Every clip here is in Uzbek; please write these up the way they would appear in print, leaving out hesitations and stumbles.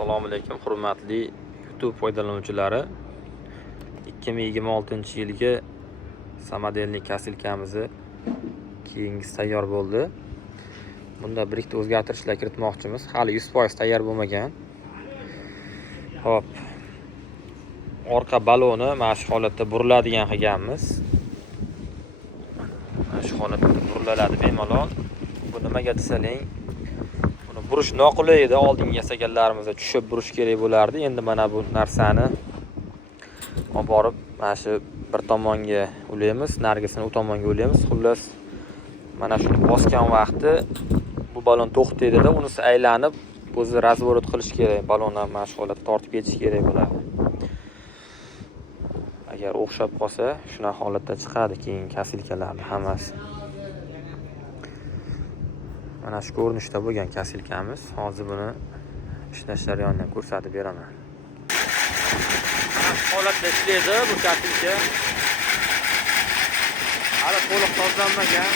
Assalomu alaykum hurmatli YouTube foydalanuvchilari. 2026-yilgi samodelniy kasilkamizni keyingisi tayyor bo'ldi. Bunda bir ikkita o'zgartirishlar kiritmoqchimiz. Hali 100% tayyor bo'lmagan. Hop. Orqa baloni mana shu holatda buriladigan qilganmiz. Mana shu holatda buriladi bemalol. Bu nimaga desaling, buni burish noqulay edi. Oldingi yasaganlarimizda tushib burish kerak bo'lardi. Endi mana bu narsani olib borib mana shu bir tomonga ulaymiz, narigisini u tomonga ulaymiz. Xullas, mana shuni bosgan vaqti bu balon to'xtaydi-da, unisi aylanib o'zi razворот qilish kerak. Balonni mana shu holatda tortib ketish kerak bo'ladi. Agar o'xshab qolsa, shuna holatda chiqadi keyin kasilkalarning hammasi. Mana shu ko'rinishda bo'lgan kasilkamiz. Hozir buni ishlash jarayonidan ko'rsatib beraman. Mana shu holatda ishlaydi bu kasilka. Hali to'liq tozlanmagan.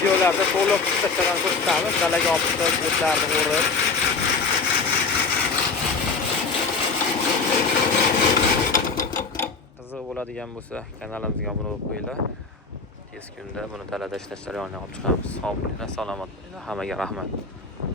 Videolarda to'liq ishlagan ko'rsatamiz. Dalaga olib chiqib, o'tlarni o'rib. Qiziq bo'ladigan bo'lsa, kanalimizga obuna bo'lib qo'yinglar. Tez kunda buni dalada ishlash jarayonidan olib chiqamiz. Sog' bo'linglar, salomat bo'linglar. Hammaga rahmat.